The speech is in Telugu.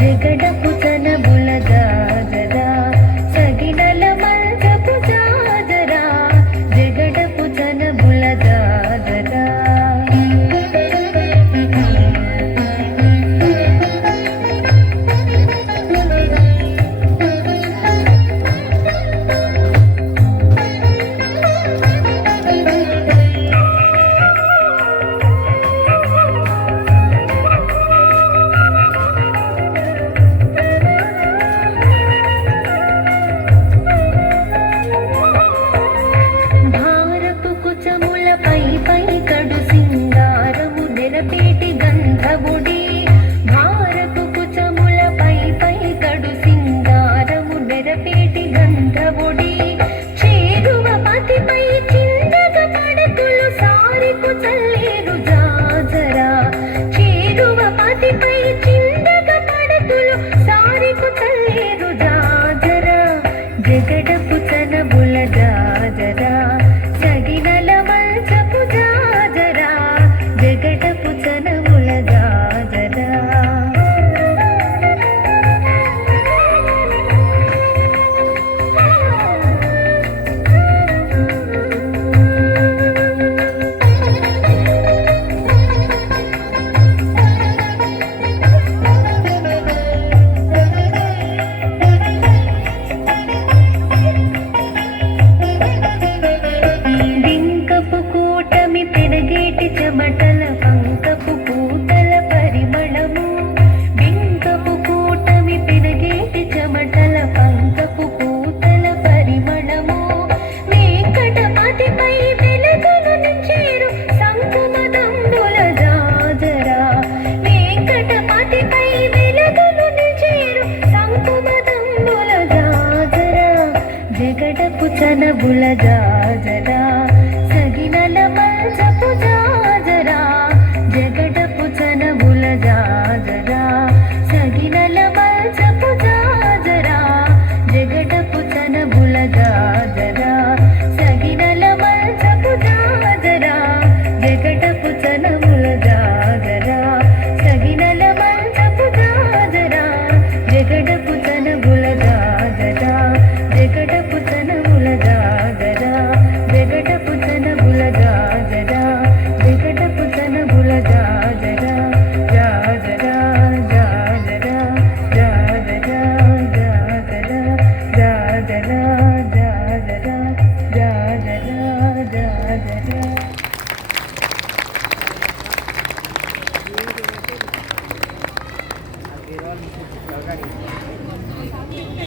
జగడపు తనబుల జాజరా సగినల మంచపు జాజరా జగడపు తనబుల జాజరా పేటి గంధముడి భారపు కుచముల పై కడు సింగారము నెరపేటి గంధముడి చేరువ పతిపై చిందగ పడకులు సారికు చల్లేరు జాజరా చేరువ పతిపై చిందగ పడకులు సారికు చల్లేరు జాజరా జగడపు తనబుల జాజరా సగినల మంచపు జాజరా జగడపు తనబుల జాజరా చెమటల పంకపు పూతల పరిమళము బింకపు కూటమి పెనగేటి చెమటల పంకపు పూతల పరిమళము వెంకటపతిపై వెలుగులు నించేరు సంకుమదంబుల జాజరా వెంకటపతిపై వెలుగులు నించేరు సంకుమదంబుల జాజరా జగడపు తనబుల జాజరా